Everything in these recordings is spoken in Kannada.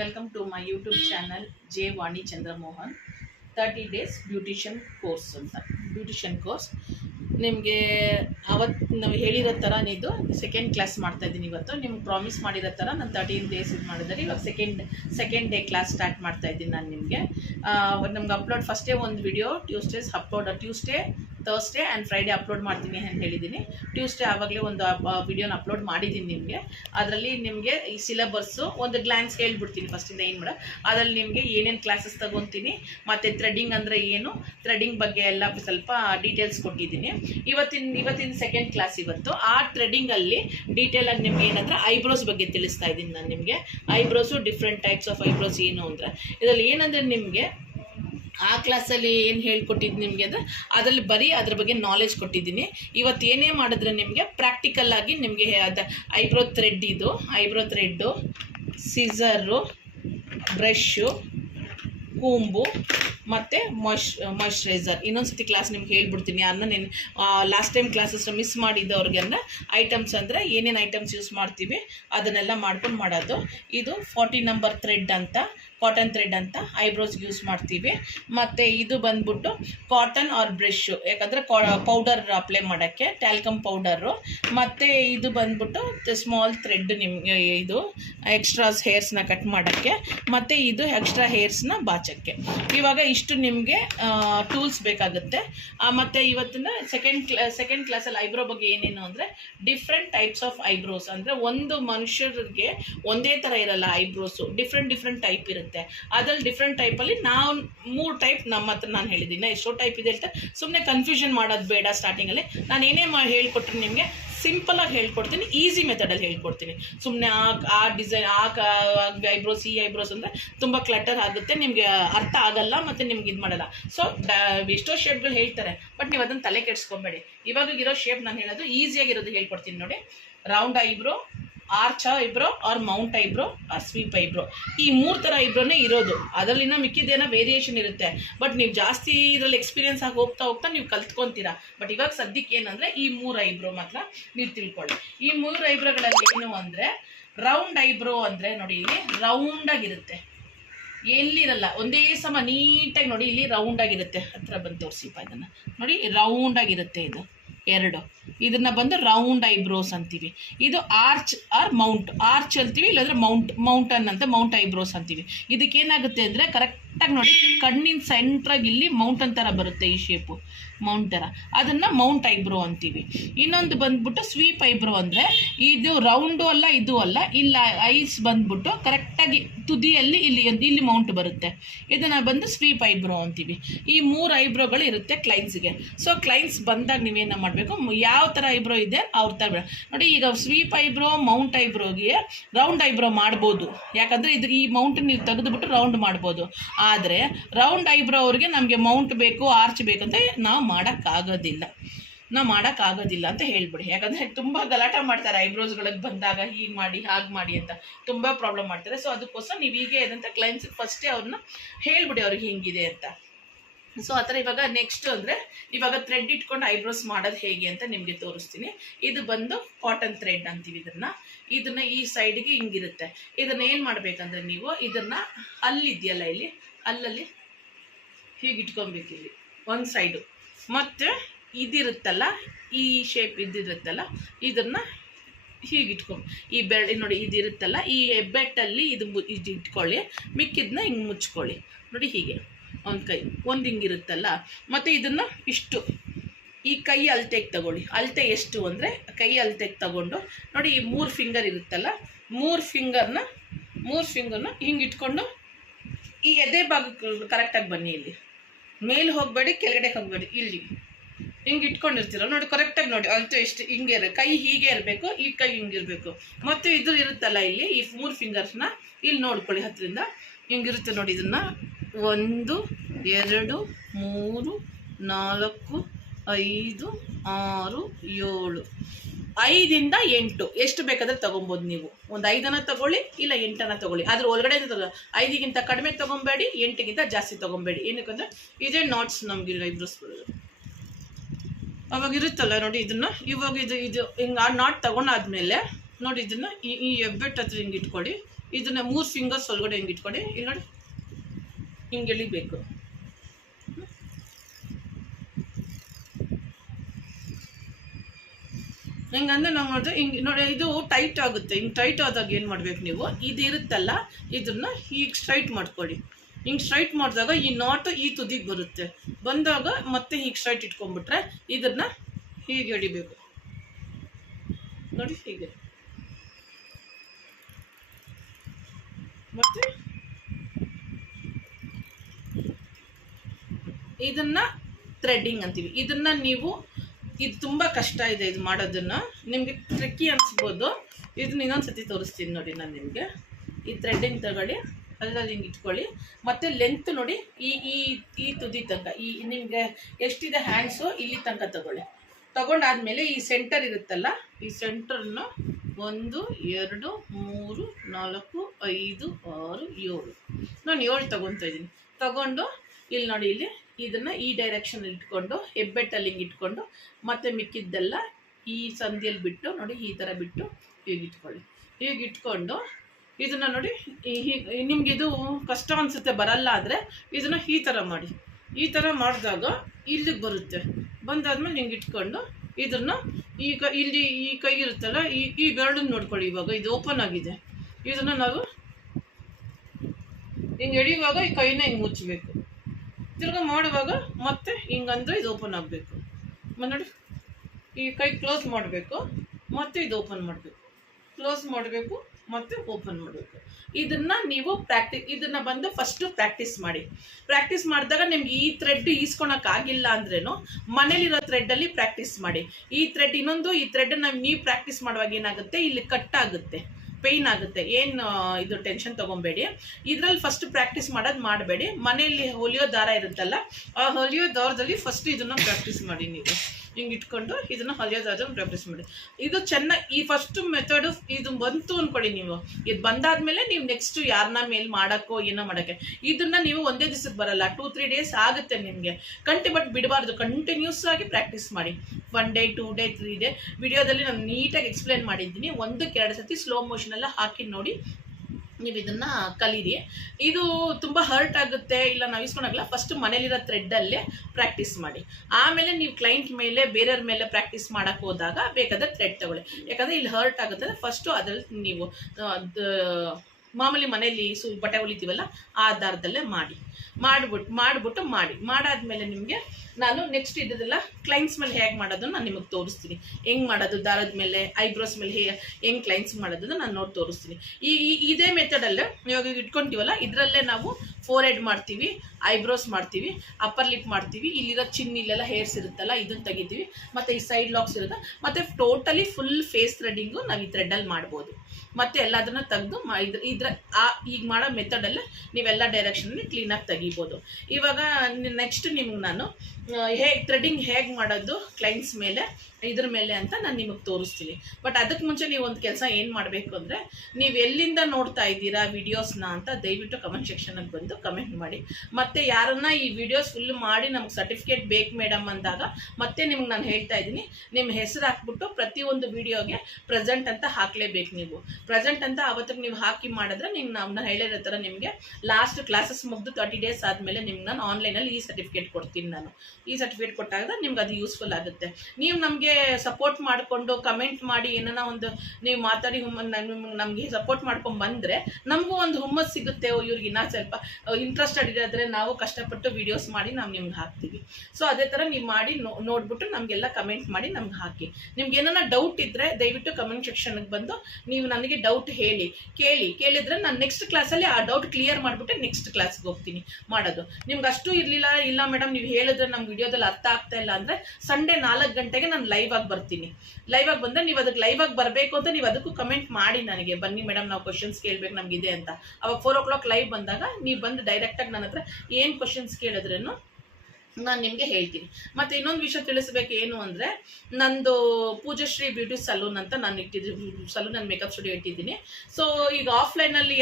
Welcome to my YouTube channel J Vani Chandramohan. 30 days beautician course ಅಂತ. ಬ್ಯೂಟಿಷಿಯನ್ ಕೋರ್ಸ್ ನಿಮಗೆ ಅವತ್ತು ನಾವು ಹೇಳಿರೋ ಥರ ಇದು ಸೆಕೆಂಡ್ ಕ್ಲಾಸ್ ಮಾಡ್ತಾಯಿದ್ದೀನಿ. ಇವತ್ತು ನಿಮ್ಗೆ ಪ್ರಾಮಿಸ್ ಮಾಡಿರೋ ಥರ ನಾನು 13 ಡೇಸ್ ಇದು ಮಾಡಿದರೆ ಇವಾಗ ಸೆಕೆಂಡ್ ಡೇ ಕ್ಲಾಸ್ ಸ್ಟಾರ್ಟ್ ಮಾಡ್ತಾಯಿದ್ದೀನಿ. ನಾನು ನಿಮಗೆ ನಮ್ಗೆ ಅಪ್ಲೋಡ್ ಫಸ್ಟೇ ಒಂದು video Tuesday Thursday and Friday upload ಮಾಡ್ತೀನಿ ಅಂತ ಹೇಳಿದ್ದೀನಿ. ಟ್ಯೂಸ್ಡೇ ಆವಾಗಲೇ ಒಂದು ವಿಡಿಯೋನ ಅಪ್ಲೋಡ್ ಮಾಡಿದ್ದೀನಿ ನಿಮಗೆ. ಅದರಲ್ಲಿ ನಿಮಗೆ ಈ ಸಿಲೆಬಸ್ಸು ಒಂದು ಗ್ಲಾನ್ಸ್ ಹೇಳ್ಬಿಡ್ತೀನಿ ಫಸ್ಟಿಂದ ಏನು ಮಾಡೋ. ಅದರಲ್ಲಿ ನಿಮಗೆ ಏನೇನು ಕ್ಲಾಸಸ್ ತೊಗೊತೀನಿ ಮತ್ತು ಥ್ರೆಡ್ಡಿಂಗ್ ಅಂದರೆ ಏನು, ಥ್ರೆಡ್ಡಿಂಗ್ ಬಗ್ಗೆ ಎಲ್ಲ ಸ್ವಲ್ಪ ಡೀಟೇಲ್ಸ್ ಕೊಟ್ಟಿದ್ದೀನಿ. ಇವತ್ತಿನ ಸೆಕೆಂಡ್ ಕ್ಲಾಸ್. ಇವತ್ತು ಆ ಥ್ರೆಡ್ಡಿಂಗಲ್ಲಿ ಡೀಟೇಲಾಗಿ ನಿಮ್ಗೆ ಏನಂದರೆ ಐಬ್ರೋಸ್ ಬಗ್ಗೆ ತಿಳಿಸ್ತಾ ಇದ್ದೀನಿ ನಾನು ನಿಮಗೆ. Eyebrows different types of eyebrows ಏನು ಅಂದರೆ ಇದರಲ್ಲಿ ಏನಂದರೆ ನಿಮಗೆ ಆ ಕ್ಲಾಸಲ್ಲಿ ಏನು ಹೇಳ್ಕೊಟ್ಟಿದ್ದು ನಿಮಗೆ ಅಂದರೆ ಅದರಲ್ಲಿ ಬರೀ ಅದ್ರ ಬಗ್ಗೆ ನಾಲೆಜ್ ಕೊಟ್ಟಿದ್ದೀನಿ. ಇವತ್ತು ಏನೇ ಮಾಡಿದ್ರೆ ನಿಮಗೆ ಪ್ರಾಕ್ಟಿಕಲ್ಲಾಗಿ ನಿಮಗೆ ಅದು eyebrow thread, scissor, brush, comb ಮತ್ತು ಮಾಯ್ಶ್ಚರೈಸರ್. ಇನ್ನೊಂದು ಸತಿ ಕ್ಲಾಸ್ ನಿಮ್ಗೆ ಹೇಳ್ಬಿಡ್ತೀನಿ. ಯಾರನ್ನ నేను ಲಾಸ್ಟ್ ಟೈಮ್ ಕ್ಲಾಸಸ್ ಮಿಸ್ ಮಾಡಿದ್ದವ್ರಿಗೆಲ್ಲ ಐಟಮ್ಸ್ ಅಂದರೆ ಏನೇನು ಐಟಮ್ಸ್ ಯೂಸ್ ಮಾಡ್ತೀವಿ ಅದನ್ನೆಲ್ಲ ಮಾಡ್ಕೊಂಡು ಮಾಡೋದು. ಇದು 40 ನಂಬರ್ ಥ್ರೆಡ್ ಅಂತ, ಕಾಟನ್ ಥ್ರೆಡ್ ಅಂತ ಐಬ್ರೋಸ್ಗೆ ಯೂಸ್ ಮಾಡ್ತೀವಿ. ಮತ್ತು ಇದು ಬಂದ್ಬಿಟ್ಟು ಕಾಟನ್ ಆರ್ ಬ್ರಷು, ಯಾಕಂದರೆ ಪೌಡರ್ ಅಪ್ಲೈ ಮಾಡೋಕ್ಕೆ ಟ್ಯಾಲ್ಕಮ್ ಪೌಡರು. ಮತ್ತು ಇದು ಬಂದ್ಬಿಟ್ಟು ಸ್ಮಾಲ್ ಥ್ರೆಡ್ ನಿಮಗೆ, ಇದು ಎಕ್ಸ್ಟ್ರಾಸ್ ಹೇರ್ಸ್ನ ಕಟ್ ಮಾಡೋಕ್ಕೆ, ಮತ್ತು ಇದು ಎಕ್ಸ್ಟ್ರಾ ಹೇರ್ಸ್ನ ಬಾಚಕ್ಕೆ. ಇವಾಗ ಇಷ್ಟು ನಿಮಗೆ ಟೂಲ್ಸ್ ಬೇಕಾಗುತ್ತೆ. ಮತ್ತು ಇವತ್ತಿನ ಸೆಕೆಂಡ್ ಕ್ಲಾಸಲ್ಲಿ ಐಬ್ರೋ ಬಗ್ಗೆ ಏನೇನು ಅಂದರೆ ಡಿಫ್ರೆಂಟ್ ಟೈಪ್ಸ್ ಆಫ್ ಐಬ್ರೋಸ್. ಅಂದರೆ ಒಂದು ಮನುಷ್ಯರಿಗೆ ಒಂದೇ ಥರ ಇರಲ್ಲ ಐಬ್ರೋಸು, ಡಿಫ್ರೆಂಟ್ ಟೈಪ್ ಇರುತ್ತೆ. ಅದ್ರಲ್ಲಿ ಡಿಫ್ರೆಂಟ್ ಟೈಪಲ್ಲಿ ನಾವು 3 ಟೈಪ್ ನಮ್ಮ ಹತ್ರ ನಾನು ಹೇಳಿದ್ದೀನಿ. ಎಷ್ಟೋ ಟೈಪ್ ಇದೆ ಅಂತ ಸುಮ್ಮನೆ ಕನ್ಫ್ಯೂಷನ್ ಮಾಡೋದು ಬೇಡ. ಸ್ಟಾರ್ಟಿಂಗಲ್ಲಿ ನಾನು ಏನೇ ಹೇಳ್ಕೊಟ್ರೆ ನಿಮಗೆ ಸಿಂಪಲಾಗಿ ಹೇಳ್ಕೊಡ್ತೀನಿ, ಈಸಿ ಮೆಥಡಲ್ಲಿ ಹೇಳ್ಕೊಡ್ತೀನಿ. ಸುಮ್ಮನೆ ಆ ಡಿಸೈನ್ ಐಬ್ರೋಸ್ ಈ ಐಬ್ರೋಸ್ ಅಂದರೆ ತುಂಬ ಕ್ಲಟರ್ ಆಗುತ್ತೆ, ನಿಮಗೆ ಅರ್ಥ ಆಗಲ್ಲ ಮತ್ತು ನಿಮ್ಗೆ ಇದು ಮಾಡಲ್ಲ. ಸೊ ಎಷ್ಟೋ ಶೇಪ್ಗಳು ಹೇಳ್ತಾರೆ, ಬಟ್ ನೀವು ಅದನ್ನು ತಲೆ ಕೆಡಿಸ್ಕೊಬೇಡಿ. ಇವಾಗಿರೋ ಶೇಪ್ ನಾನು ಹೇಳೋದು ಈಸಿಯಾಗಿರೋದು ಹೇಳ್ಕೊಡ್ತೀನಿ ನೋಡಿ. Round eyebrow, arch eyebrow or mount eyebrow or sweep eyebrow, ಈ 3 ಥರ ಐಬ್ರೋನೇ ಇರೋದು. ಅದರಲ್ಲಿನ ಮಿಕ್ಕಿದೇನೋ ವೇರಿಯೇಷನ್ ಇರುತ್ತೆ, ಬಟ್ ನೀವು ಜಾಸ್ತಿ ಇದರಲ್ಲಿ ಎಕ್ಸ್ಪೀರಿಯನ್ಸ್ ಆಗಿ ಹೋಗ್ತಾ ನೀವು ಕಲ್ತ್ಕೊತೀರಾ. ಬಟ್ ಇವಾಗ ಸದ್ಯಕ್ಕೆ ಏನಂದರೆ ಈ 3 ಐಬ್ರೋ ಮಾತ್ರ ನೀವು ತಿಳ್ಕೊಳ್ಳಿ. ಈ 3 ಐಬ್ರೋಗಳಲ್ಲಿ ಏನು ಅಂದರೆ ರೌಂಡ್ ಐಬ್ರೋ ಅಂದರೆ ನೋಡಿ, ಇಲ್ಲಿ ರೌಂಡಾಗಿರುತ್ತೆ, ಎಲ್ಲಿರಲ್ಲ, ಒಂದೇ ಸಮ ನೀಟಾಗಿ ನೋಡಿ, ಇಲ್ಲಿ ರೌಂಡಾಗಿರುತ್ತೆ. ಹತ್ರ ಬಂದು ತೋರಿಸಿಪ್ಪ ಇದನ್ನು ನೋಡಿ, ರೌಂಡಾಗಿರುತ್ತೆ. ಇದು 2 ಇದನ್ನು ಬಂದು ರೌಂಡ್ ಐಬ್ರೋಸ್ ಅಂತೀವಿ. ಇದು ಆರ್ಚ್ ಆರ್ ಆರ್ಚ್ ಅಂತೀವಿ, ಇಲ್ಲಾಂದರೆ ಮೌಂಟನ್ ಅಂತ ಮೌಂಟ್ ಐಬ್ರೋಸ್ ಅಂತೀವಿ. ಇದಕ್ಕೇನಾಗುತ್ತೆ ಅಂದರೆ ಕರೆಕ್ಟಾಗಿ ನೋಡಿ, ಕಣ್ಣಿನ ಸೆಂಟ್ರಾಗಿ ಇಲ್ಲಿ ಮೌಂಟನ್ ಥರ ಬರುತ್ತೆ, ಈ ಶೇಪು ಮೌಂಟ್ ಥರ, ಅದನ್ನು ಮೌಂಟ್ ಐಬ್ರೋ ಅಂತೀವಿ. ಇನ್ನೊಂದು ಬಂದ್ಬಿಟ್ಟು ಸ್ವೀಪ್ ಐಬ್ರೋ ಅಂದರೆ ಇದು ರೌಂಡು ಅಲ್ಲ, ಇದು ಅಲ್ಲ, ಇಲ್ಲ ಐಸ್ ಬಂದ್ಬಿಟ್ಟು ಕರೆಕ್ಟಾಗಿ ತುದಿಯಲ್ಲಿ ಇಲ್ಲಿ ಮೌಂಟ್ ಬರುತ್ತೆ, ಇದನ್ನು ಬಂದು ಸ್ವೀಪ್ ಐಬ್ರೋ ಅಂತೀವಿ. ಈ 3 ಐಬ್ರೋಗಳು ಇರುತ್ತೆ ಕ್ಲೈಂಟ್ಸ್ಗೆ. ಸೊ ಕ್ಲೈಂಟ್ಸ್ ಬಂದಾಗ ನೀವೇನು ಮಾಡಬೇಕು, ಯಾವ ಥರ ಐಬ್ರೋ ಇದೆ ಅವ್ರ ಥರ ನೋಡಿ. ಈಗ ಸ್ವೀಪ್ ಐಬ್ರೋ, ಮೌಂಟ್ ಐಬ್ರೋಗೆ ರೌಂಡ್ ಐಬ್ರೋ ಮಾಡ್ಬೋದು, ಯಾಕಂದರೆ ಈ ಮೌಂಟ್ ನೀವು ತೆಗೆದುಬಿಟ್ಟು ರೌಂಡ್ ಮಾಡ್ಬೋದು. ಆದರೆ ರೌಂಡ್ ಐಬ್ರೋ ಅವ್ರಿಗೆ ನಮಗೆ ಮೌಂಟ್ ಬೇಕು, ಆರ್ಚ್ ಬೇಕಂತ ನಾವು ಮಾಡೋಕ್ಕಾಗೋದಿಲ್ಲ ಅಂತ ಹೇಳ್ಬಿಡಿ. ಯಾಕಂದರೆ ತುಂಬ ಗಲಾಟೆ ಮಾಡ್ತಾರೆ ಐಬ್ರೋಸ್ಗಳಿಗೆ ಬಂದಾಗ, ಹೀಗೆ ಮಾಡಿ ಹಾಗೆ ಮಾಡಿ ಅಂತ ತುಂಬ ಪ್ರಾಬ್ಲಮ್ ಮಾಡ್ತಾರೆ. ಸೊ ಅದಕ್ಕೋಸ್ಕರ ನೀವು ಹೀಗೆ ಇದಂತ ಕ್ಲೈಂಟ್ಸಿಗೆ ಫಸ್ಟೇ ಅವ್ರನ್ನ ಹೇಳ್ಬಿಡಿ ಅವ್ರಿಗೆ ಹಿಂಗಿದೆ ಅಂತ. ಸೊ ಆ ಥರ ಇವಾಗ ನೆಕ್ಸ್ಟ್ ಅಂದರೆ ಇವಾಗ ಥ್ರೆಡ್ ಇಟ್ಕೊಂಡು ಐಬ್ರೋಸ್ ಮಾಡೋದು ಹೇಗೆ ಅಂತ ನಿಮಗೆ ತೋರಿಸ್ತೀನಿ. ಇದು ಬಂದು ಕಾಟನ್ ಥ್ರೆಡ್ ಅಂತೀವಿ. ಇದನ್ನು ಈ ಸೈಡ್ಗೆ ಹಿಂಗಿರುತ್ತೆ. ಇದನ್ನು ಏನು ಮಾಡಬೇಕಂದ್ರೆ ನೀವು ಇದನ್ನು ಅಲ್ಲಿದೆಯಲ್ಲ, ಇಲ್ಲಿ ಅಲ್ಲಲ್ಲಿ ಹೀಗೆ ಇಟ್ಕೊಬೇಕು, ಇಲ್ಲಿ ಒಂದು ಸೈಡು. ಮತ್ತು ಇದಿರುತ್ತಲ್ಲ, ಈ ಶೇಪ್ ಇದಿರುತ್ತಲ್ಲ, ಇದನ್ನು ಹೀಗೆ ಇಟ್ಕೊಂಡು ಈ ನೋಡಿ, ಇದಿರುತ್ತಲ್ಲ, ಈ ಹೆಬ್ಬೆಟ್ಟಲ್ಲಿ ಇದು ಇಟ್ಕೊಳ್ಳಿ, ಮಿಕ್ಕಿದನ್ನ ಹಿಂಗೆ ಮುಚ್ಕೊಳ್ಳಿ ನೋಡಿ. ಹೀಗೆ ಒಂದು ಕೈ ಒಂದು ಹಿಂಗಿರುತ್ತಲ್ಲ, ಮತ್ತು ಇದನ್ನು ಇಷ್ಟು ಈ ಕೈ ಅಳತೆಗೆ ತಗೊಳ್ಳಿ. ಅಳತೆ ಎಷ್ಟು ಅಂದರೆ ಕೈ ಅಳತೆಗೆ ತಗೊಂಡು ನೋಡಿ, ಈ 3 ಫಿಂಗರ್ ಇರುತ್ತಲ್ಲ, 3 ಫಿಂಗರ್ನ ಹಿಂಗೆ ಇಟ್ಕೊಂಡು ಈ ಎದೆ ಭಾಗಕ್ಕೆ ಕರೆಕ್ಟಾಗಿ ಬನ್ನಿ. ಇಲ್ಲಿ ಮೇಲೆ ಹೋಗಬೇಡಿ, ಕೆಳಗಡೆ ಹೋಗಬೇಡಿ, ಇಲ್ಲಿ ಹಿಂಗೆ ಇಟ್ಕೊಂಡಿರ್ತೀರ ನೋಡಿ, ಕರೆಕ್ಟಾಗಿ ನೋಡಿ ಅಳತೆ ಎಷ್ಟು ಹಿಂಗೆ ಕೈ ಹೀಗೆ ಇರಬೇಕು, ಈ ಕೈ ಹಿಂಗಿರಬೇಕು. ಮತ್ತು ಇದು ಇರುತ್ತಲ್ಲ ಇಲ್ಲಿ, ಈ 3 ಫಿಂಗರ್ಸ್ನ ಇಲ್ಲಿ ನೋಡ್ಕೊಳ್ಳಿ ಹತ್ತರಿಂದ, ಹಿಂಗಿರುತ್ತೆ ನೋಡಿ. ಇದನ್ನು 1 2 3 4 5 6 7 5ಇಂದ 8 ಎಷ್ಟು ಬೇಕಾದರೆ ತೊಗೊಬೋದು ನೀವು. ಒಂದು 5ಅನ್ನು ತಗೊಳ್ಳಿ, ಇಲ್ಲ 8ಅನ್ನು ತಗೊಳ್ಳಿ. ಅದ್ರ ಒಳಗಡೆ 5ಗಿಂತ ಕಡಿಮೆ ತೊಗೊಬೇಡಿ, 8ಗಿಂತ ಜಾಸ್ತಿ ತೊಗೊಬೇಡಿ. ಏನಕ್ಕಂದರೆ ಇದೇ ನಾಟ್ಸ್ ನಮಗೆ ಐಬ್ರೋಸ್ ಬರೋದು. ಅವಾಗ ಇರುತ್ತಲ್ಲ ನೋಡಿ, ಇದನ್ನು ಇವಾಗ ಇದು ಹಿಂಗೆ ಆ ನಾಟ್ ತೊಗೊಂಡಾದ್ಮೇಲೆ ನೋಡಿ ಇದನ್ನು ಈ ಹೆಬ್ಬೆಟ್ಟು ಹತ್ರ ಹಿಂಗೆ ಇಟ್ಕೊಳ್ಳಿ. ಇದನ್ನು 3 ಫಿಂಗರ್ಸ್ ಒಳಗಡೆ ಹಿಂಗೆ ಇಟ್ಕೊಳ್ಳಿ. ಇಲ್ಲಿ ನೋಡಿ ಹಿಂಗೆ ಎಳಿಬೇಕು. ಹಿಂಗಂದ್ರೆ ನಾವು ನೋಡಿದ್ರೆ ಹಿಂಗೆ ನೋಡಿ ಇದು ಟೈಟ್ ಆಗುತ್ತೆ. ಹಿಂಗೆ ಟೈಟ್ ಆದಾಗ ಏನು ಮಾಡ್ಬೇಕು ನೀವು, ಇದು ಇರುತ್ತಲ್ಲ ಇದನ್ನು ಹೀಗೆ ಸ್ಟ್ರೈಟ್ ಮಾಡ್ಕೊಳ್ಳಿ. ಹಿಂಗೆ ಸ್ಟ್ರೈಟ್ ಮಾಡಿದಾಗ ಈ ನಾಟು ಈ ತುದಿಗೆ ಬರುತ್ತೆ. ಬಂದಾಗ ಮತ್ತೆ ಹೀಗೆ ಸ್ಟ್ರೈಟ್ ಇಟ್ಕೊಂಡ್ಬಿಟ್ರೆ ಇದನ್ನು ಹೀಗೆ ಎಳಿಬೇಕು. ನೋಡಿ ಹೀಗೆ. ಮತ್ತೆ ಇದನ್ನ ಥ್ರೆಡ್ಡಿಂಗ್ ಅಂತೀವಿ. ಇದನ್ನ ನೀವು ಇದು ತುಂಬ ಕಷ್ಟ ಇದೆ ಇದು ಮಾಡೋದನ್ನು, ನಿಮಗೆ ಟ್ರಿಕ್ಕಿ ಅನಿಸ್ಬೋದು. ಇದನ್ನ ಇನ್ನೊಂದ್ಸತಿ ತೋರಿಸ್ತೀನಿ ನೋಡಿ ನಾನು ನಿಮಗೆ. ಈ ಥ್ರೆಡ್ಡಿಂಗ್ ತಗೊಳ್ಳಿ, ಅದರಲ್ಲಿ ಹಿಂಗೆ ಇಟ್ಕೊಳ್ಳಿ. ಮತ್ತು ಲೆಂತ್ ನೋಡಿ ಈ ಈ ಈ ತುದಿ ತನಕ, ಈ ನಿಮಗೆ ಎಷ್ಟಿದೆ ಹ್ಯಾಂಡ್ಸು ಇಲ್ಲಿ ತನಕ ತಗೊಳ್ಳಿ. ತಗೊಂಡಾದ್ಮೇಲೆ ಈ ಸೆಂಟರ್ ಇರುತ್ತಲ್ಲ, ಈ ಸೆಂಟರ್ನ 1 2 3 4 5 6 7 ನಾನು 7 ತಗೊತಾ ಇದ್ದೀನಿ. ತಗೊಂಡು ಇಲ್ಲಿ ನೋಡಿ, ಇಲ್ಲಿ ಇದನ್ನು ಈ ಡೈರೆಕ್ಷನ್ ಇಟ್ಕೊಂಡು ಹೆಬ್ಬೆಟ್ಟಲ್ಲಿ ಹಿಂಗೆ ಇಟ್ಕೊಂಡು ಮತ್ತೆ ಮಿಕ್ಕಿದ್ದೆಲ್ಲ ಈ ಸಂದಿಯಲ್ಲಿ ಬಿಟ್ಟು ನೋಡಿ ಈ ಥರ ಬಿಟ್ಟು ಹೀಗೆ ಇಟ್ಕೊಳ್ಳಿ. ಹೀಗೆ ಇಟ್ಕೊಂಡು ಇದನ್ನು ನೋಡಿ ಹೀಗೆ ನಿಮ್ಗೆ ಇದು ಕಷ್ಟ ಅನಿಸುತ್ತೆ ಬರಲ್ಲ ಆದರೆ ಇದನ್ನು ಈ ಥರ ಮಾಡಿ. ಈ ಥರ ಮಾಡಿದಾಗ ಇಲ್ಲಿಗೆ ಬರುತ್ತೆ. ಬಂದಾದ್ಮೇಲೆ ಹಿಂಗೆ ಇಟ್ಕೊಂಡು ಇದನ್ನು ಈಗ ಇಲ್ಲಿ ಈ ಕೈ ಇರುತ್ತಲ್ಲ ಈ ಬೆರಳನ್ನು ನೋಡ್ಕೊಳ್ಳಿ. ಇವಾಗ ಇದು ಓಪನ್ ಆಗಿದೆ. ಇದನ್ನು ನಾವು ಹಿಂಗೆ ಎಳೆಯುವಾಗ ಈ ಕೈನ ಹಿಂಗೆ ಮುಚ್ಚಬೇಕು. ತಿರ್ಗ ಮಾಡುವಾಗ ಮತ್ತೆ ಹಿಂಗಂದ್ರೆ ಇದು ಓಪನ್ ಆಗಬೇಕು. ನೋಡಿ ಈ ಕೈ ಕ್ಲೋಸ್ ಮಾಡಬೇಕು, ಮತ್ತೆ ಇದು ಓಪನ್ ಮಾಡಬೇಕು, ಕ್ಲೋಸ್ ಮಾಡಬೇಕು, ಮತ್ತೆ ಓಪನ್ ಮಾಡಬೇಕು. ಇದನ್ನ ನೀವು ಇದನ್ನ ಬಂದು ಫಸ್ಟ್ ಪ್ರಾಕ್ಟೀಸ್ ಮಾಡಿ. ಪ್ರಾಕ್ಟೀಸ್ ಮಾಡಿದಾಗ ನಿಮ್ಗೆ ಈ ಥ್ರೆಡ್ ಈಸ್ಕೊಳಕ್ ಆಗಿಲ್ಲ ಅಂದ್ರೇನು ಮನೇಲಿರೋ ಥ್ರೆಡ್ಡಲ್ಲಿ ಪ್ರಾಕ್ಟೀಸ್ ಮಾಡಿ. ಈ ಥ್ರೆಡ್ ಇನ್ನೊಂದು, ಈ ಥ್ರೆಡ್ ನೀವು ಪ್ರಾಕ್ಟೀಸ್ ಮಾಡುವಾಗ ಏನಾಗುತ್ತೆ, ಇಲ್ಲಿ ಕಟ್ ಆಗುತ್ತೆ, ಪೇಯ್ನ್ ಆಗುತ್ತೆ. ಏನು ಇದು ಟೆನ್ಷನ್ ತೊಗೊಬೇಡಿ. ಇದರಲ್ಲಿ ಫಸ್ಟ್ ಪ್ರಾಕ್ಟೀಸ್ ಮಾಡಬೇಡಿ. ಮನೆಯಲ್ಲಿ ಹೊಲಿಯೋ ದಾರ ಇರುತ್ತಲ್ಲ, ಆ ಹೊಲಿಯೋ ದಾರದಲ್ಲಿ ಫಸ್ಟ್ ಇದನ್ನು ಪ್ರಾಕ್ಟೀಸ್ ಮಾಡಿ. ನೀವು ಹಿಂಗೆ ಇಟ್ಕೊಂಡು ಇದನ್ನು ಹೊಲಿಯೋ ದಾರದಲ್ಲಿ ಪ್ರಾಕ್ಟೀಸ್ ಮಾಡಿ. ಇದು ಚೆನ್ನಾಗಿ ಈ ಫಸ್ಟ್ ಮೆಥಡು ಇದು ಬಂತು ಅಂದ್ಕೊಳ್ಳಿ. ನೀವು ಇದು ಬಂದಾದ್ಮೇಲೆ ನೀವು ನೆಕ್ಸ್ಟ್ ಯಾರನ್ನ ಮೇಲೆ ಮಾಡೋಕ್ಕೋ ಏನೋ ಮಾಡೋಕ್ಕೆ, ಇದನ್ನು ನೀವು ಒಂದೇ ದಿವಸಕ್ಕೆ ಬರಲ್ಲ, 2-3 ಡೇಸ್ ಆಗುತ್ತೆ ನಿಮಗೆ. ಬಟ್ ಬಿಡಬಾರ್ದು, ಕಂಟಿನ್ಯೂಸ್ ಆಗಿ ಪ್ರಾಕ್ಟೀಸ್ ಮಾಡಿ. 1 ಡೇ 2 ಡೇ 3 ಡೇ ವಿಡಿಯೋದಲ್ಲಿ ನಾನು ನೀಟಾಗಿ ಎಕ್ಸ್ಪ್ಲೇನ್ ಮಾಡಿದ್ದೀನಿ. 1-2 ಸತಿ ಸ್ಲೋ ಮೋಷನ್ ಎಲ್ಲ ಹಾಕಿ ನೋಡಿ, ನೀವು ಇದನ್ನು ಕಲೀರಿ. ಇದು ತುಂಬ ಹರ್ಟ್ ಆಗುತ್ತೆ, ಇಲ್ಲ ನಾವು ಇಸ್ಕೊಳಕ್ಕಿಲ್ಲ. ಫಸ್ಟ್ ಮನೇಲಿರೋ ಥ್ರೆಡ್ಡಲ್ಲೇ ಪ್ರಾಕ್ಟೀಸ್ ಮಾಡಿ. ಆಮೇಲೆ ನೀವು ಕ್ಲೈಂಟ್ ಮೇಲೆ ಬೇರೆಯವ್ರ ಮೇಲೆ ಪ್ರಾಕ್ಟೀಸ್ ಮಾಡೋಕ್ಕೆ ಹೋದಾಗ ಬೇಕಾದ್ರೆ ಥ್ರೆಡ್ ತಗೊಳ್ಳಿ. ಯಾಕಂದರೆ ಇಲ್ಲಿ ಹರ್ಟ್ ಆಗುತ್ತೆ. ಫಸ್ಟು ಅದರಲ್ಲಿ ನೀವು ಮಾಮೂಲಿ ಮನೆಯಲ್ಲಿ ಬಟ್ಟೆ ಹೊಲಿತೀವಲ್ಲ ಆ ದಾರದಲ್ಲೇ ಮಾಡಿಬಿಟ್ಟು ಮಾಡಾದ್ಮೇಲೆ ನಿಮಗೆ ನಾನು ನೆಕ್ಸ್ಟ್ ಇದೆಲ್ಲ ಕ್ಲೈಂಟ್ಸ್ ಮೇಲೆ ಹೇಗೆ ಮಾಡೋದನ್ನು ನಾನು ನಿಮಗೆ ತೋರಿಸ್ತೀನಿ. ಹೆಂಗೆ ಮಾಡೋದು ದಾರದ ಮೇಲೆ, ಐಬ್ರೋಸ್ ಮೇಲೆ ಹೆಂಗೆ ಕ್ಲೈಂಟ್ಸ್ ಮಾಡೋದನ್ನು ನಾನು ನೋಡಿ ತೋರಿಸ್ತೀನಿ. ಇದೇ ಮೆಥಡಲ್ಲೇ ಇವಾಗ ಇಟ್ಕೊತೀವಲ್ಲ, ಇದರಲ್ಲೇ ನಾವು ಫೋರ್ ಹೆಡ್ ಮಾಡ್ತೀವಿ, ಐಬ್ರೋಸ್ ಮಾಡ್ತೀವಿ, ಅಪ್ಪರ್ ಲಿಪ್ ಮಾಡ್ತೀವಿ, ಇಲ್ಲಿರೋ ಚಿನ್ ಇಲ್ಲೆಲ್ಲ ಹೇರ್ಸ್ ಇರುತ್ತಲ್ಲ ಇದನ್ನು ತೆಗಿತೀವಿ, ಮತ್ತು ಈ ಸೈಡ್ ಲಾಕ್ಸ್ ಇರುತ್ತೆ, ಮತ್ತು ಟೋಟಲಿ ಫುಲ್ ಫೇಸ್ ಥ್ರೆಡ್ಡಿಂಗು ನಾವು ಈ ಥ್ರೆಡ್ಡಲ್ಲಿ ಮಾಡ್ಬೋದು. ಮತ್ತು ಎಲ್ಲದನ್ನ ತೆಗೆದು ಈಗ ಮಾಡೋ ಮೆಥಡಲ್ಲೇ ನೀವೆಲ್ಲ ಡೈರೆಕ್ಷನಲ್ಲಿ ಕ್ಲೀನಾಗಿ ತೆಗಿಬೋದು. ಇವಾಗ ನೆಕ್ಸ್ಟ್ ನಿಮ್ಗೆ ನಾನು ಥ್ರೆಡ್ಡಿಂಗ್ ಹೇಗೆ ಮಾಡೋದು ಕ್ಲೈಂಟ್ಸ್ ಮೇಲೆ, ಇದ್ರ ಮೇಲೆ ಅಂತ ನಾನು ನಿಮಗೆ ತೋರಿಸ್ತೀನಿ. ಬಟ್ ಅದಕ್ಕೆ ಮುಂಚೆ ನೀವು ಒಂದು ಕೆಲಸ ಏನು ಮಾಡಬೇಕು ಅಂದರೆ, ನೀವು ಎಲ್ಲಿಂದ ನೋಡ್ತಾ ಇದ್ದೀರಾ ವಿಡಿಯೋಸ್ನ ಅಂತ ದಯವಿಟ್ಟು ಕಮೆಂಟ್ ಸೆಕ್ಷನ್ಗೆ ಬಂದು ಕಮೆಂಟ್ ಮಾಡಿ. ಮತ್ತು ಯಾರನ್ನ ಈ ವಿಡಿಯೋಸ್ ಫುಲ್ ಮಾಡಿ ನಮ್ಗೆ ಸರ್ಟಿಫಿಕೇಟ್ ಬೇಕು ಮೇಡಮ್ ಅಂದಾಗ ಮತ್ತೆ ನಿಮ್ಗೆ ನಾನು ಹೇಳ್ತಾ ಇದ್ದೀನಿ, ನಿಮ್ಮ ಹೆಸರು ಹಾಕ್ಬಿಟ್ಟು ಪ್ರತಿಯೊಂದು ವಿಡಿಯೋಗೆ ಪ್ರೆಸೆಂಟ್ ಅಂತ ಹಾಕಲೇಬೇಕು. ನೀವು ಪ್ರೆಸೆಂಟ್ ಅಂತ ಅವತ್ತಿಗೆ ನೀವು ಹಾಕಿ ಮಾಡಿದ್ರೆ ನಿಮ್ಗೆ ನಾನು ಹೇಳಿರೋ ಥರ ನಿಮಗೆ ಲಾಸ್ಟ್ ಕ್ಲಾಸಸ್ ಮುಗಿದು 30 ಡೇಸ್ ಆದಮೇಲೆ ನಿಮ್ಗೆ ನಾನು ಆನ್ಲೈನಲ್ಲಿ ಈ ಸರ್ಟಿಫಿಕೇಟ್ ಕೊಡ್ತೀನಿ. ನಾನು ಈ ಸರ್ಟಿಫಿಕೇಟ್ ಕೊಟ್ಟಾಗ ನಿಮ್ಗೆ ಅದು ಯೂಸ್ಫುಲ್ ಆಗುತ್ತೆ. ನೀವು ನಮಗೆ ಸಪೋರ್ಟ್ ಮಾಡಿಕೊಂಡು ಕಮೆಂಟ್ ಮಾಡಿ ಏನನ್ನ ಒಂದು ನೀವು ಮಾತಾಡಿ ನಮಗೆ ಸಪೋರ್ಟ್ ಮಾಡ್ಕೊಂಡು ಬಂದರೆ ನಮಗೂ ಒಂದು ಹುಮ್ಮಸ್ ಸಿಗುತ್ತೆ. ಇವ್ರಿಗೆ ಇನ್ನೂ ಸ್ವಲ್ಪ ಇಂಟ್ರೆಸ್ಟೆಡ್ ಇರೋದ್ರೆ ನಾವು ಕಷ್ಟಪಟ್ಟು ವಿಡಿಯೋಸ್ ಮಾಡಿ ನಾವು ನಿಮ್ಗೆ ಹಾಕ್ತೀವಿ. ಸೊ ಅದೇ ಥರ ನೀವು ಮಾಡಿ ನೋಡ್ಬಿಟ್ಟು ನಮಗೆಲ್ಲ ಕಮೆಂಟ್ ಮಾಡಿ ನಮ್ಗೆ ಹಾಕಿ. ನಿಮ್ಗೆ ಏನಾರ ಡೌಟ್ ಇದ್ದರೆ ದಯವಿಟ್ಟು ಕಮೆಂಟ್ ಸೆಕ್ಷನ್ಗೆ ಬಂದು ನೀವು ನನಗೆ ಡೌಟ್ ಕೇಳಿದ್ರೆ ನಾನು ನೆಕ್ಸ್ಟ್ ಕ್ಲಾಸಲ್ಲಿ ಆ ಡೌಟ್ ಕ್ಲಿಯರ್ ಮಾಡಿಬಿಟ್ಟು ನೆಕ್ಸ್ಟ್ ಕ್ಲಾಸ್ಗೆ ಹೋಗ್ತೀನಿ ಮಾಡೋದು. ನಿಮ್ಗೆ ಅಷ್ಟು ಇಲ್ಲ ಮೇಡಮ್ ನೀವು ಹೇಳಿದ್ರೆ ನಮ್ಮ ವಿಡಿಯೋದಲ್ಲಿ ಅರ್ಥ ಆಗ್ತಾ ಇಲ್ಲ ಅಂದರೆ ಸಂಡೇ 4 ಗಂಟೆಗೆ ನಾನು ಲೈವ್ ಆಗಿ ಬರ್ತೀನಿ. ಲೈವ್ ಆಗಿ ಬಂದರೆ ನೀವು ಅದಕ್ಕೆ ಲೈವ್ ಆಗಿ ಬರಬೇಕು ಅಂತ ನೀವು ಅದಕ್ಕೂ ಕಮೆಂಟ್ ಮಾಡಿ ನನಗೆ, ಬನ್ನಿ ಮೇಡಮ್ ನಾವು ಕ್ವಶನ್ಸ್ ಕೇಳಬೇಕು ನಮಗಿದೆ ಅಂತ. ಅವಾಗ 4 o'clock ಲೈವ್ ಬಂದಾಗ ನೀವು ಬಂದು ಡೈರೆಕ್ಟಾಗಿ ನನ್ನ ಹತ್ರ ಏನು ಕ್ವಶನ್ಸ್ ಕೇಳಿದ್ರೇನು ನಾನು ನಿಮಗೆ ಹೇಳ್ತೀನಿ. ಮತ್ತು ಇನ್ನೊಂದು ವಿಷಯ ತಿಳಿಸ್ಬೇಕು ಏನು ಅಂದರೆ, ನಂದು ಪೂಜಶ್ರೀ ಬ್ಯೂಟಿ ಸಲೂನ್ ಅಂತ ನಾನು ಇಟ್ಟಿದ್ದೀನಿ, ಸಲೂನ್ ನಾನು ಮೇಕಪ್ ಸ್ಟುಡಿಯೋ ಇಟ್ಟಿದ್ದೀನಿ. ಸೊ ಈಗ ಆನ್ಲೈನಲ್ಲಿ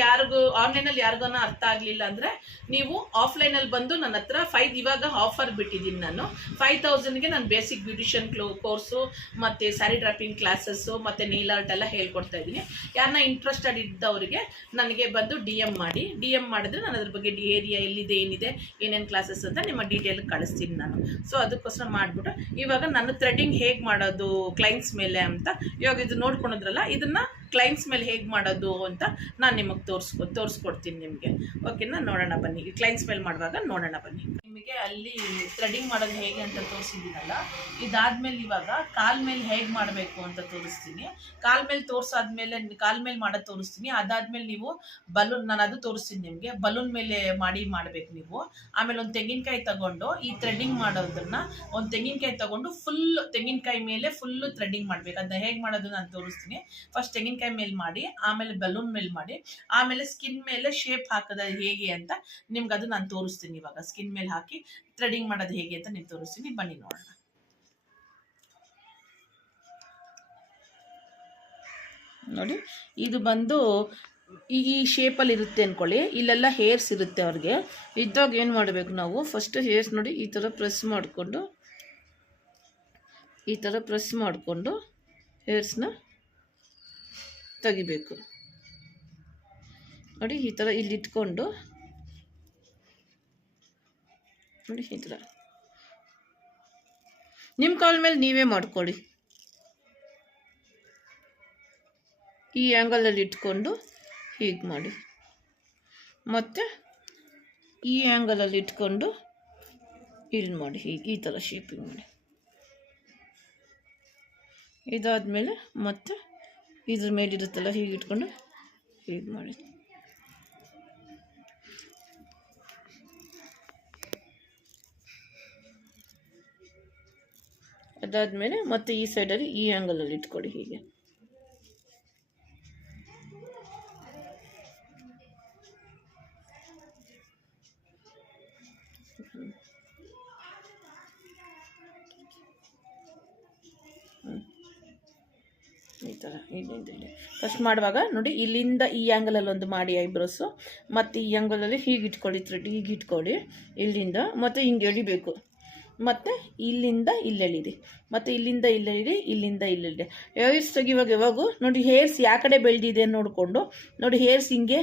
ಯಾರಿಗಾನ ಅರ್ಥ ಆಗಲಿಲ್ಲ ಅಂದರೆ ನೀವು ಆಫ್ಲೈನಲ್ಲಿ ಬಂದು ನನ್ನ ಹತ್ರ ಇವಾಗ ಆಫರ್ ಬಿಟ್ಟಿದ್ದೀನಿ ನಾನು. 5000ಗೆ ನಾನು ಬೇಸಿಕ್ ಬ್ಯೂಟಿಷಿಯನ್ ಕೋರ್ಸು ಮತ್ತು ಸ್ಯಾರಿ ಡ್ರಾಪಿಂಗ್ ಕ್ಲಾಸಸ್ಸು ಮತ್ತು ನೇಲ್ ಆರ್ಟ್ ಎಲ್ಲ ಹೇಳ್ಕೊಡ್ತಾ ಇದ್ದೀನಿ. ಯಾರನ್ನ ಇಂಟ್ರೆಸ್ಟೆಡ್ ಇದ್ದವರಿಗೆ ನನಗೆ ಬಂದು ಡಿ ಎಮ್ ಮಾಡಿದ್ರೆ ನಾನು ಅದ್ರ ಬಗ್ಗೆ ಏರಿಯಾ ಎಲ್ಲಿದೆ ಏನಿದೆ ಏನೇನು ಕ್ಲಾಸಸ್ ಅಂತ ನಿಮ್ಮ ಡೀಟೇಲ್ ಕಳಿಸ್ತೀನಿ ನಾನು. ಸೊ ಅದಕ್ಕೋಸ್ಕರ ಮಾಡಿಬಿಟ್ಟು ಇವಾಗ ನಾನು ಥ್ರೆಡ್ಡಿಂಗ್ ಹೇಗೆ ಮಾಡೋದು ಕ್ಲೈಂಟ್ಸ್ ಮೇಲೆ ಅಂತ ಇವಾಗ ಇದು ನೋಡ್ಕೊಳೋದ್ರಲ್ಲ, ಇದನ್ನು ಕ್ಲೈಂಟ್ಸ್ ಮೇಲೆ ಹೇಗೆ ಮಾಡೋದು ಅಂತ ನಾನು ನಿಮಗೆ ತೋರಿಸ್ಕೊಡ್ತೀನಿ ನಿಮಗೆ. ಓಕೆನಾ? ನೋಡೋಣ ಬನ್ನಿ. ಈ ಕ್ಲೈಂಟ್ಸ್ ಮೇಲೆ ಮಾಡುವಾಗ ನೋಡೋಣ ಬನ್ನಿ. ನಿಮಗೆ ಅಲ್ಲಿ ಥ್ರೆಡ್ಡಿಂಗ್ ಮಾಡೋದು ಹೇಗೆ ಅಂತ ತೋರಿಸಿದ್ದೀನಲ್ಲ, ಇದಾದ್ಮೇಲೆ ಇವಾಗ ಕಾಲ್ ಮೇಲೆ ಹೇಗೆ ಮಾಡಬೇಕು ಅಂತ ತೋರಿಸ್ತೀನಿ. ಕಾಲ್ ಮೇಲೆ ಮಾಡೋದು ತೋರಿಸ್ತೀನಿ. ಅದಾದ್ಮೇಲೆ ನೀವು ಬಲೂನ್, ನಾನು ಅದು ತೋರಿಸ್ತೀನಿ ನಿಮಗೆ. ಬಲೂನ್ ಮೇಲೆ ಮಾಡಬೇಕು ನೀವು. ಆಮೇಲೆ ಒಂದು ತೆಂಗಿನಕಾಯಿ ತಗೊಂಡು ಈ ಥ್ರೆಡ್ಡಿಂಗ್ ಮಾಡೋದನ್ನ, ಒಂದು ತೆಂಗಿನಕಾಯಿ ತಗೊಂಡು ತೆಂಗಿನಕಾಯಿ ಮೇಲೆ ಫುಲ್ಲು ಥ್ರೆಡ್ಡಿಂಗ್ ಮಾಡಬೇಕು. ಅದನ್ನ ಹೇಗೆ ಮಾಡೋದು ನಾನು ತೋರಿಸ್ತೀನಿ. ಫಸ್ಟ್ ತೆಂಗಿನಕಾಯಿ ಮೇಲೆ ಮಾಡಿ, ಆಮೇಲೆ ಬಲೂನ್ ಮೇಲೆ ಮಾಡಿ, ಆಮೇಲೆ ಸ್ಕಿನ್ ಮೇಲೆ ಶೇಪ್ ಹಾಕೋದು ಹೇಗೆ ಅಂತ ನಿಮ್ಗೆ ಅದು ನಾನು ತೋರಿಸ್ತೀನಿ. ಇವಾಗ ಸ್ಕಿನ್ ಮೇಲೆ ಹಾಕಿ ಥ್ರೆಡ್ಡಿಂಗ್ ಮಾಡೋದು ಹೇಗೆ ಅಂತ ನೀವು ತೋರಿಸ್ತೀನಿ. ಬನ್ನಿ ನೋಡೋಣ. ನೋಡಿ, ಇದು ಬಂದು ಈ ಶೇಪಲ್ಲಿ ಇರುತ್ತೆ ಅಂದ್ಕೊಳ್ಳಿ. ಇಲ್ಲೆಲ್ಲ ಹೇರ್ಸ್ ಇರುತ್ತೆ ಅವ್ರಿಗೆ. ಇದ್ದಾಗ ಏನು ಮಾಡಬೇಕು ನಾವು, ಫಸ್ಟ್ ಹೇರ್ಸ್ ನೋಡಿ ಈ ಥರ ಪ್ರೆಸ್ ಮಾಡಿಕೊಂಡು ಹೇರ್ಸ್ನ ತೆಗಿಬೇಕು. ನೋಡಿ ಈ ಥರ ಇಲ್ಲಿ ಇಟ್ಕೊಂಡು ನೋಡಿ ಈ ಥರ ನಿಮ್ಮ ಕಾಲ ಮೇಲೆ ನೀವೇ ಮಾಡ್ಕೊಳ್ಳಿ. ಈ ಆ್ಯಂಗಲಲ್ಲಿ ಇಟ್ಕೊಂಡು ಹೀಗೆ ಮಾಡಿ, ಮತ್ತು ಈ ಆ್ಯಂಗಲಲ್ಲಿ ಇಟ್ಕೊಂಡು ಇಲ್ಲಿ ಮಾಡಿ, ಹೀಗೆ ಈ ಥರ ಶೇಪಿಂಗ್ ಮಾಡಿ. ಇದಾದಮೇಲೆ ಮತ್ತೆ ಇದ್ರ ಮೇಲಿರುತ್ತಲ್ಲ ಹೀಗೆ ಇಟ್ಕೊಂಡು ಹೀಗೆ ಮಾಡಿ. ಅದಾದಮೇಲೆ ಮತ್ತೆ ಈ ಸೈಡಲ್ಲಿ ಈ ಆ್ಯಂಗಲಲ್ಲಿ ಇಟ್ಕೊಳ್ಳಿ ಹೀಗೆ. ಈ ಥರ ಇಲ್ಲಿಂದ ಫಸ್ಟ್ ಮಾಡುವಾಗ ನೋಡಿ, ಇಲ್ಲಿಂದ ಈ ಆ್ಯಂಗಲಲ್ಲಿ ಒಂದು ಮಾಡಿ ಐಬ್ರೋಸು, ಮತ್ತು ಈ ಆ್ಯಂಗಲಲ್ಲಿ ಹೀಗೆ ಇಟ್ಕೊಳ್ಳಿ, ಥ್ರೆಡ್ ಹೀಗೆ ಇಟ್ಕೊಳ್ಳಿ ಇಲ್ಲಿಂದ, ಮತ್ತು ಹಿಂಗೆ ಎಳಿಬೇಕು. ಮತ್ತು ಇಲ್ಲಿಂದ ಇಲ್ಲೆಳಿರಿ, ಮತ್ತು ಇಲ್ಲಿಂದ ಇಲ್ಲೆಳಿರಿ, ಇಲ್ಲಿಂದ ಇಲ್ಲೆಳಿರಿ. ಹೇರ್ಸ್ ತೆಗಿವಾಗ ಯಾವಾಗೂ ನೋಡಿ ಹೇರ್ಸ್ ಯಾವ ಕಡೆ ಬೆಳೆದಿದೆ ನೋಡಿಕೊಂಡು ನೋಡಿ. ಹೇರ್ಸ್ ಹಿಂಗೆ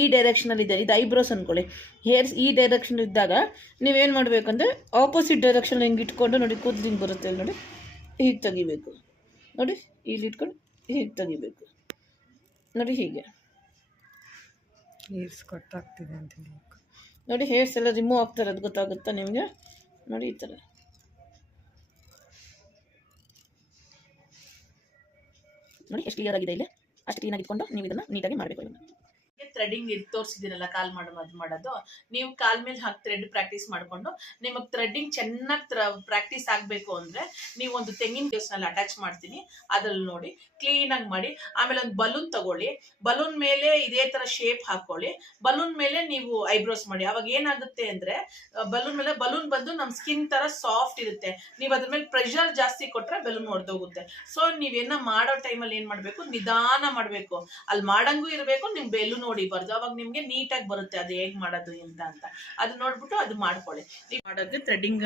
ಈ ಡೈರೆಕ್ಷನಲ್ಲಿದೆ, ಇದು ಐಬ್ರೋಸ್ ಅಂದ್ಕೊಳ್ಳಿ. ಹೇರ್ಸ್ ಈ ಡೈರೆಕ್ಷನ್ ಇದ್ದಾಗ ನೀವೇನು ಮಾಡಬೇಕಂದ್ರೆ ಆಪೋಸಿಟ್ ಡೈರೆಕ್ಷನ್ ಹಿಂಗೆ ಇಟ್ಕೊಂಡು ನೋಡಿ, ಕೂದಲು ಹಿಂಗೆ ಬರುತ್ತೆ ನೋಡಿ, ಹೀಗೆ ತೆಗಿಬೇಕು. ನೋಡಿ ಇಲ್ಲಿ ಇಟ್ಕೊಂಡು ಹೀಗೆ ತೆಗಿಬೇಕು ನೋಡಿ. ಹೀಗೆ ಹೇರ್ಸ್ ಕಟ್ ಆಗ್ತಿದೆ ಅಂತ ಹೇಳಿ ನೋಡಿ, ಹೇರ್ಸ್ ಎಲ್ಲ ರಿಮೂವ್ ಆಗ್ತಿರೋದು ಗೊತ್ತಾಗುತ್ತಾ ನಿಮಗೆ? ನೋಡಿ ಈ ಥರ ನೋಡಿ ಎಷ್ಟು ಕ್ಲಿಯರ್ ಆಗಿದೆ. ಇಲ್ಲಿ ಅಷ್ಟು ಕ್ಲೀನಾಗಿ ಇಟ್ಕೊಂಡು ನೀವು ಇದನ್ನು ನೀಟಾಗಿ ಮಾಡಬೇಕು. ಥ್ರೆಡ್ಡಿಂಗ್ ತೋರಿಸಿದ್ದೀನಲ್ಲ ಕಾಲ್ ಮಾಡೋದು, ನೀವು ಕಾಲ್ ಮೇಲೆ ಹಾಕಿ ಥ್ರೆಡ್ ಪ್ರಾಕ್ಟೀಸ್ ಮಾಡಿಕೊಂಡು ನಿಮಗೆ ಥ್ರೆಡ್ಡಿಂಗ್ ಚೆನ್ನಾಗಿ ಪ್ರಾಕ್ಟೀಸ್ ಆಗಬೇಕು ಅಂದರೆ ನೀವು ಒಂದು ತೆಂಗಿನ ಕೇಸ್ನಲ್ಲಿ ಅಟ್ಯಾಚ್ ಮಾಡ್ತೀನಿ, ಅದ್ರಲ್ಲಿ ನೋಡಿ ಕ್ಲೀನಾಗಿ ಮಾಡಿ. ಆಮೇಲೆ ಒಂದು ಬಲೂನ್ ತಗೊಳ್ಳಿ, ಬಲೂನ್ ಮೇಲೆ ಇದೇ ಥರ ಶೇಪ್ ಹಾಕ್ಕೊಳ್ಳಿ. ಬಲೂನ್ ಮೇಲೆ ನೀವು ಐಬ್ರೋಸ್ ಮಾಡಿ. ಅವಾಗ ಏನಾಗುತ್ತೆ ಅಂದರೆ ಬಲೂನ್ ಬಂದು ನಮ್ಮ ಸ್ಕಿನ್ ಥರ ಸಾಫ್ಟ್ ಇರುತ್ತೆ. ನೀವು ಅದ್ರ ಮೇಲೆ ಪ್ರೆಷರ್ ಜಾಸ್ತಿ ಕೊಟ್ಟರೆ ಬಲೂನ್ ಹೊಡೆದೋಗುತ್ತೆ. ಸೊ ನೀವೇನ ಮಾಡೋ ಟೈಮಲ್ಲಿ ಏನು ಮಾಡಬೇಕು, ನಿಧಾನ ಮಾಡಬೇಕು. ಅಲ್ಲಿ ಮಾಡಂಗೂ ಇರಬೇಕು, ನಿಮ್ಮ ಬೆಲ್ಲು ನೋಡಿಬಾರ್ದು. ಅವಾಗ ನಿಮಗೆ ನೀಟಾಗಿ ಬರುತ್ತೆ ಅದು ಹೇಗೆ ಮಾಡೋದು ಅಂತ ಅದು ನೋಡ್ಬಿಟ್ಟು ಅದು ಮಾಡ್ಕೊಳ್ಳಿ. ನೀವು ಮಾಡೋದು ಥ್ರೆಡ್ಡಿಂಗ್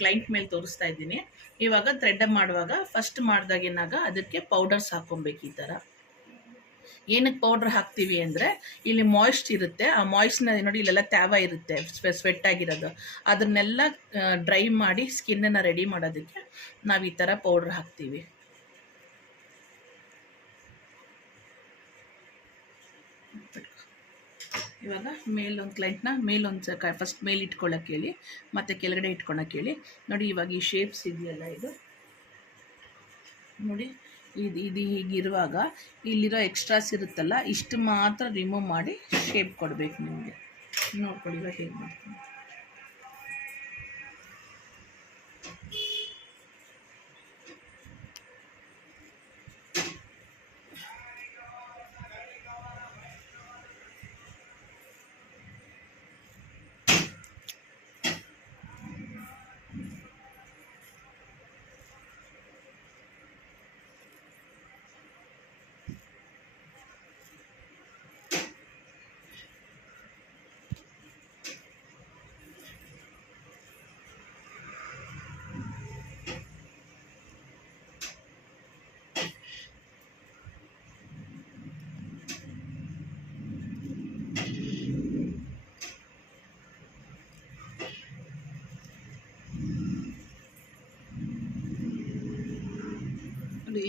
ಕ್ಲೈಂಟ್ ಮೇಲೆ ತೋರಿಸ್ತಾ ಇದ್ದೀನಿ. ಇವಾಗ ಥ್ರೆಡ್ ಮಾಡುವಾಗ ಫಸ್ಟ್ ಮಾಡಿದಾಗ ಏನಾಗ ಅದಕ್ಕೆ ಪೌಡರ್ಸ್ ಹಾಕೊಬೇಕು. ಈ ಥರ ಏನಕ್ಕೆ ಪೌಡ್ರ್ ಹಾಕ್ತೀವಿ ಅಂದರೆ ಇಲ್ಲಿ ಮಾಯ್ಸ್ಟ್ ಇರುತ್ತೆ. ಆ ಮಾಯ್ಸ್ಟ್ನ ನೋಡಿ, ಇಲ್ಲೆಲ್ಲ ತ್ಯಾವ ಇರುತ್ತೆ, ಸ್ವೆಟ್ ಆಗಿರೋದು. ಅದನ್ನೆಲ್ಲ ಡ್ರೈ ಮಾಡಿ ಸ್ಕಿನ್ನನ್ನು ರೆಡಿ ಮಾಡೋದಕ್ಕೆ ನಾವು ಈ ಥರ ಪೌಡ್ರ್ ಹಾಕ್ತೀವಿ. ಇವಾಗ ಮೇಲೊಂದು ಕ್ಲೈಂಟ್ನ ಮೇಲೊಂದು ಫಸ್ಟ್ ಮೇಲೆ ಇಟ್ಕೊಳ್ಳೋಕೆ ಹೇಳಿ, ಮತ್ತು ಕೆಳಗಡೆ ಇಟ್ಕೊಳಕ್ಕೆ ಹೇಳಿ. ನೋಡಿ ಇವಾಗ ಈ ಶೇಪ್ಸ್ ಇದೆಯಲ್ಲ, ಇದು ನೋಡಿ, ಇದು ಹೀಗಿರುವಾಗ ಇಲ್ಲಿರೋ ಎಕ್ಸ್ಟ್ರಾಸ್ ಇರುತ್ತಲ್ಲ, ಇಷ್ಟು ಮಾತ್ರ ರಿಮೂವ್ ಮಾಡಿ ಶೇಪ್ ಕೊಡಬೇಕು ನಿಮಗೆ. ನೋಡ್ಕೊಳ್ಳಿ ಇವಾಗ ಹೇಗೆ ಮಾಡ್ತೀನಿ.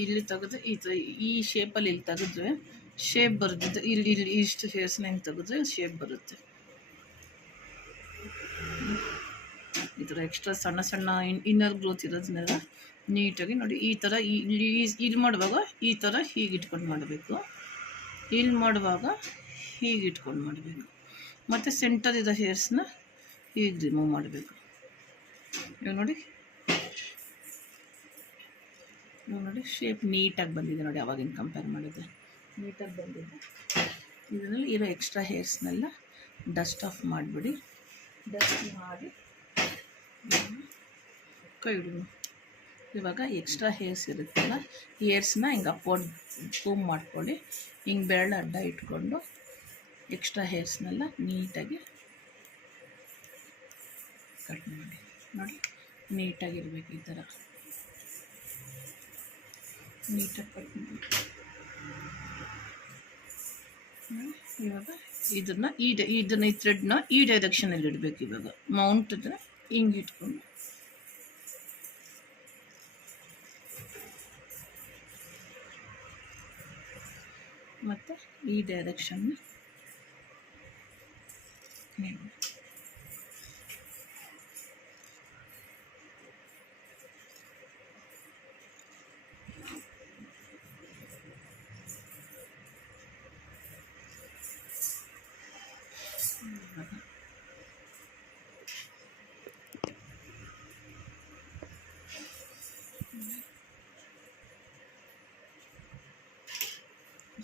ಇಲ್ಲಿ ತೆಗೆದ್ರೆ ಈ ಶೇಪಲ್ಲಿ ಇಲ್ಲಿ ತೆಗೆದ್ರೆ ಶೇಪ್ ಬರುತ್ತೆ. ಇಲ್ಲಿ ಇಷ್ಟು ಹೇರ್ಸ್ನ ಹಿಂಗೆ ತೆಗೆದ್ರೆ ಶೇಪ್ ಬರುತ್ತೆ. ಈ ಥರ ಎಕ್ಸ್ಟ್ರಾ ಸಣ್ಣ ಸಣ್ಣ ಇನ್ನರ್ ಗ್ರೋತ್ ಇರೋದನ್ನೆಲ್ಲ ನೀಟಾಗಿ ನೋಡಿ ಈ ಥರ ಇಲ್ಲಿ ಮಾಡುವಾಗ ಈ ಥರ ಹೀಗೆ ಇಟ್ಕೊಂಡು ಮಾಡಬೇಕು. ಇಲ್ಲಿ ಮಾಡುವಾಗ ಹೀಗೆ ಇಟ್ಕೊಂಡು ಮಾಡಬೇಕು. ಮತ್ತು ಸೆಂಟರ್ ಇರೋ ಹೇರ್ಸ್ನ ಹೀಗೆ ರಿಮೂವ್ ಮಾಡಬೇಕು. ಇವಾಗ ನೋಡಿ ಶೇಪ್ ನೀಟಾಗಿ ಬಂದಿದೆ ನೋಡಿ. ಅವಾಗಿನ ಕಂಪೇರ್ ಮಾಡಿದ್ರೆ ನೀಟಾಗಿ ಬಂದಿದೆ. ಇದರಲ್ಲಿ ಇರೋ ಎಕ್ಸ್ಟ್ರಾ ಹೇರ್ಸ್ನೆಲ್ಲ ಡಸ್ಟ್ ಆಫ್ ಮಾಡಿಬಿಡಿ. ಡಸ್ಟ್ ಮಾಡಿ ಕೈ ಹಿಡಿದು ಇವಾಗ ಎಕ್ಸ್ಟ್ರಾ ಹೇರ್ಸ್ ಇರುತ್ತಲ್ಲ ಹೇರ್ಸ್ನ ಹಿಂಗೆ ಅಪ್ವರ್ಡ್ ಕೂಮ್ ಮಾಡ್ಕೊಳ್ಳಿ. ಹಿಂಗೆ ಬೆರಳು ಅಡ್ಡ ಇಟ್ಕೊಂಡು ಎಕ್ಸ್ಟ್ರಾ ಹೇರ್ಸ್ನೆಲ್ಲ ನೀಟಾಗಿ ಕಟ್ ಮಾಡಿ ನೋಡಿ. ನೀಟಾಗಿರ್ಬೇಕು ಈ ಥರ ನೀಟಾಗಿ ಕಟ್ ಮಾಡಿ. ಇವಾಗ ಇದನ್ನು ಈ ಥ್ರೆಡ್ನ ಈ ಡೈರೆಕ್ಷನಲ್ಲಿ ಇಡಬೇಕು. ಇವಾಗ ಮೌಂಟ್ ಇದ್ರೆ ಹಿಂಗೆ ಇಟ್ಕೊಂಡು ಮತ್ತು ಈ ಡೈರೆಕ್ಷನ್ನ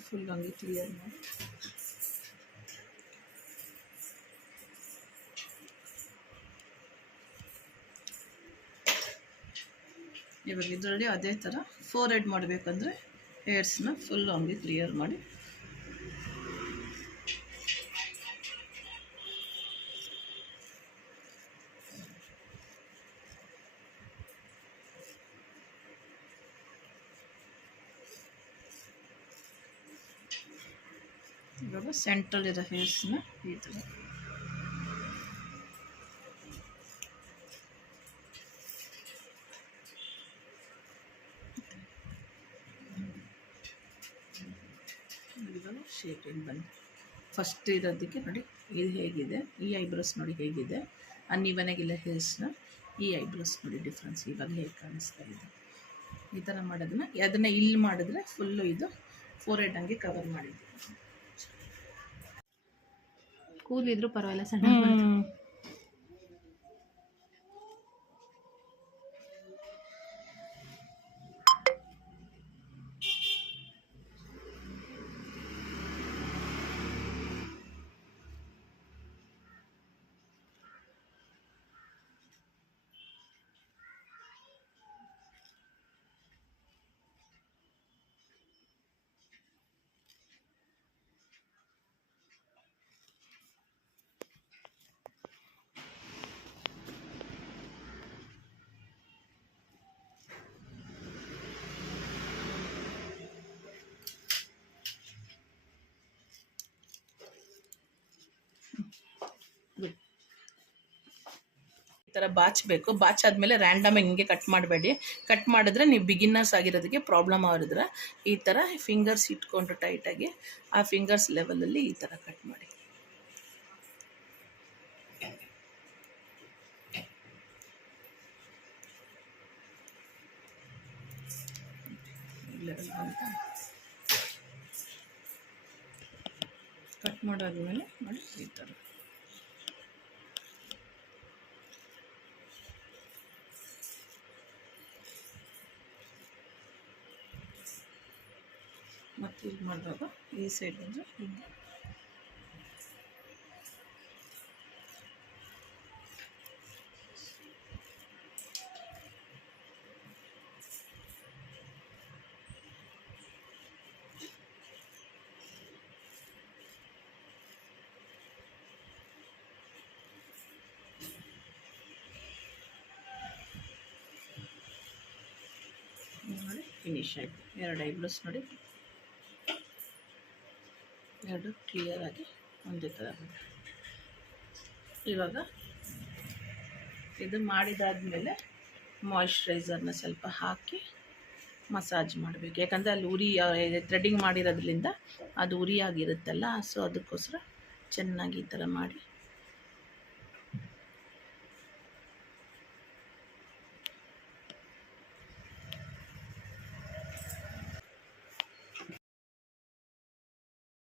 ಫುಲ್ ಹಂಗೆ ಕ್ಲಿಯರ್ ಮಾಡಿ. ಇವಾಗ ಇದರಲ್ಲಿ ಅದೇ ಥರ ಫೋರ್ ಹೆಡ್ ಮಾಡಬೇಕಂದ್ರೆ ಹೇರ್ಸ್ನ ಫುಲ್ ಹಂಗೆ ಕ್ಲಿಯರ್ ಮಾಡಿ. ಇವಾಗ ಸೆಂಟ್ರಲ್ ಇರೋ ಹೇರ್ಸ್ನ ಈ ಥರ ಶೇಪ್ ಏನು ಬನ್ನಿ. ಫಸ್ಟ್ ಇರೋದಕ್ಕೆ ನೋಡಿ ಇದು ಹೇಗಿದೆ, ಈ ಐಬ್ರೋಸ್ ನೋಡಿ ಹೇಗಿದೆ, ಅನ್ನಿವನಾಗಿಲ್ಲ ಹೇರ್ಸ್ನ, ಈ ಐಬ್ರೋಸ್ ನೋಡಿ ಡಿಫ್ರೆನ್ಸ್ ಇವಾಗ ಹೇಗೆ ಕಾಣಿಸ್ತಾ ಇದೆ. ಈ ಥರ ಮಾಡೋದನ್ನ ಅದನ್ನು ಇಲ್ಲಿ ಮಾಡಿದ್ರೆ ಫುಲ್ಲು ಇದು ಫೋರ್ ಹೆಡ್ ಹಂಗೆ ಕವರ್ ಮಾಡಿದ್ವಿ. ಕೂದಲಿದ್ರು ಪರವಾಗಿಲ್ಲ ಸಣ್ಣ. ಈ ಥರ ಬಾಚಬೇಕು. ಬಾಚಾದ್ಮೇಲೆ ರ್ಯಾಂಡಮ್ ಹಿಂಗೆ ಕಟ್ ಮಾಡಬೇಡಿ. ಕಟ್ ಮಾಡಿದ್ರೆ ನೀವು ಬಿಗಿನರ್ಸ್ ಆಗಿರೋದಕ್ಕೆ ಪ್ರಾಬ್ಲಮ್ ಆಗಿದ್ರೆ ಈ ಥರ ಫಿಂಗರ್ಸ್ ಇಟ್ಕೊಂಡು ಟೈಟಾಗಿ ಆ ಫಿಂಗರ್ಸ್ ಲೆವೆಲಲ್ಲಿ ಈ ಥರ ಕಟ್ ಮಾಡಿ. ಕಟ್ ಮಾಡಾದ್ಮೇಲೆ ನೋಡಿ ಈ ಥರ ಮತ್ತು ಇದು ಮಾಡುವಾಗ ಈ ಸೈಡ್ ಬಂದರೆ ಹಿಂಗೆ ನೋಡಿ ಫಿನಿಶ್ ಆಯಿತು. ಎರಡು ಐಬ್ರೋಸ್ ನೋಡಿ ಎರಡು ಕ್ಲಿಯರ್ ಆಗಿ ಒಂದೇ ಥರ ಬಂತು. ಇವಾಗ ಇದು ಮಾಡಿದಾದ್ಮೇಲೆ ಮಾಯಿಶ್ಚರೈಸರ್ನ ಸ್ವಲ್ಪ ಹಾಕಿ ಮಸಾಜ್ ಮಾಡಬೇಕು. ಯಾಕಂದರೆ ಅಲ್ಲಿ ಉರಿ ಥ್ರೆಡ್ಡಿಂಗ್ ಮಾಡಿರೋದ್ರಿಂದ ಅದು ಉರಿಯಾಗಿರುತ್ತಲ್ಲ, ಸೊ ಅದಕ್ಕೋಸ್ಕರ ಚೆನ್ನಾಗಿ ಈ ಥರ ಮಾಡಿ